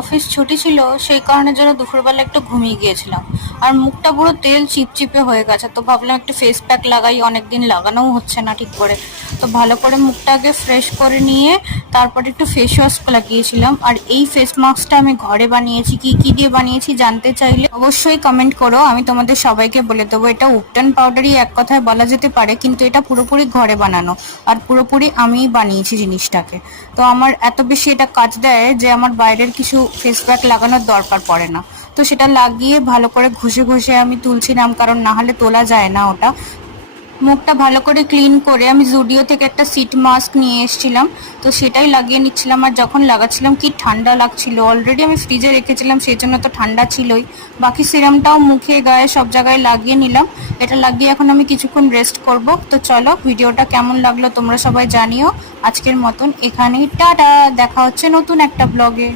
Office ছুটি ছিল, সেই কারণে যেন দুপুরবেলা একটু ঘুমিয়ে গিয়েছিলাম। আর মুখটা পুরো তেল চিপচিপে হয়ে গেছে, তো ভাবলাম একটু ফেস প্যাক লাগাই, অনেকদিন লাগানোও হচ্ছে না ঠিক করে। তো ভালো করে মুখটাকে ফ্রেশ করে নিয়ে তারপর একটু ফেস ওয়াশ লাগিয়েছিলাম। আর এই ফেস মাস্কটা আমি ঘরে বানিয়েছি। কি কি দিয়ে বানিয়েছি জানতে চাইলে অবশ্যই কমেন্ট করো, আমি তোমাদের সবাইকে বলে দেবো। এটা উপটান পাউডারই এক কথায় বলা যেতে পারে, কিন্তু এটা পুরোপুরি ঘরে বানানো আর পুরোপুরি আমিই বানিয়েছি জিনিসটাকে। তো আমার এত বেশি এটা কাজ দেয় যে আমার বাইরের কিছু ফেস প্যাক লাগানোর দরকার পড়ে না। তো সেটা লাগিয়ে ভালো করে ঘষে ঘষে আমি তুলছিলাম, কারণ না হলে তোলা যায় না ওটা। মুখটা ভালো করে ক্লিন করে আমি জুডিও থেকে একটা সিট মাস্ক নিয়ে এসেছিলাম, তো সেটাই লাগিয়ে নিচ্ছিলাম। আর যখন লাগাচ্ছিলাম কি ঠান্ডা লাগছিল, অলরেডি আমি ফ্রিজে রেখেছিলাম, সেই জন্য তো ঠান্ডা ছিলই। বাকি সিরামটাও মুখে গায়ে সব জায়গায় লাগিয়ে নিলাম। এটা লাগিয়ে এখন আমি কিছুক্ষণ রেস্ট করব। তো চলো, ভিডিওটা কেমন লাগলো তোমরা সবাই জানিও। আজকের মতন এখানেই টাটা, দেখা হচ্ছে নতুন একটা ব্লগে।